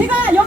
这个。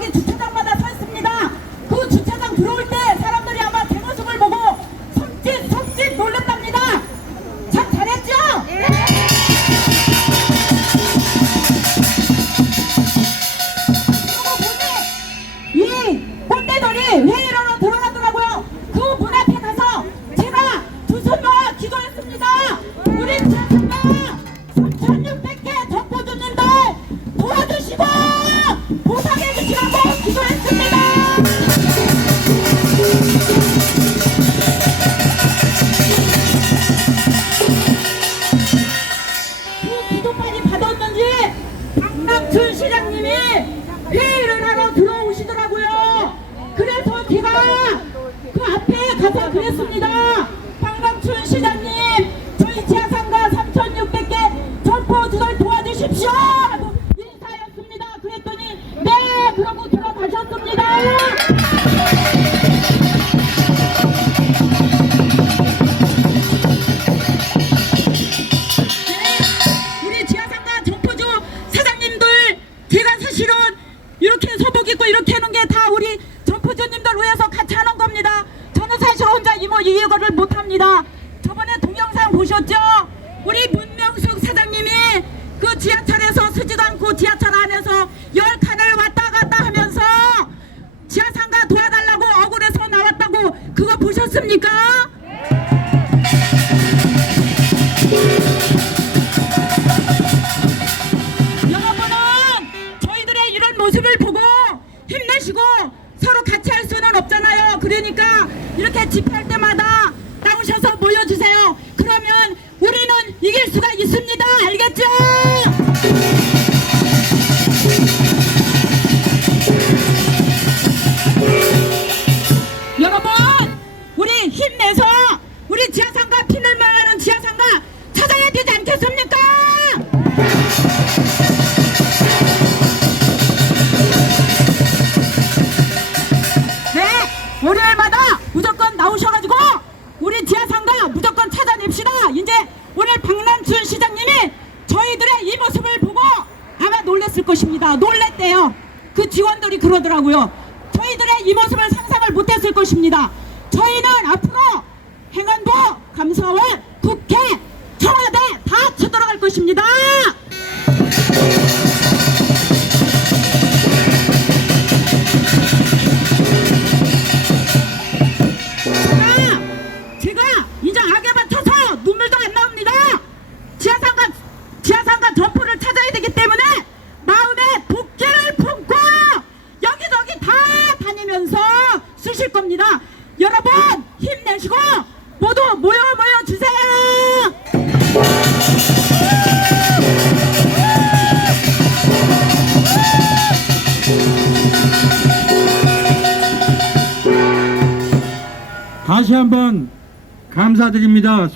정포주님들 위해서 같이 하는 겁니다. 저는 사실 혼자 이모 이거를 못합니다. 저번에 동영상 보셨죠? 우리 문명숙 사장님이 그 지하철에서 서지도 않고 지하철 안에서 열 칸을 왔다 갔다 하면서 지하상가 도와달라고 억울해서 나왔다고 그거 보셨습니까? 여러분은 저희들의 이런 모습을 보고 힘내시고 서로 같이 없잖아요. 그러니까 이렇게 집회할 때마다 나오셔서 모여주세요. 그러면 우리는 이길 수가 있습니다. 알겠죠? 놀랬을 것입니다. 놀랬대요. 그 직원들이 그러더라고요. 저희들의 이 모습을 상상을 못했을 것입니다. 저희는 앞으로 행안부, 감사원, 국회, 청와대 다 쳐들어갈 것입니다. 쓰실 겁니다. 여러분 힘내시고 모두 모여 모여 주세요. 다시 한번 감사드립니다.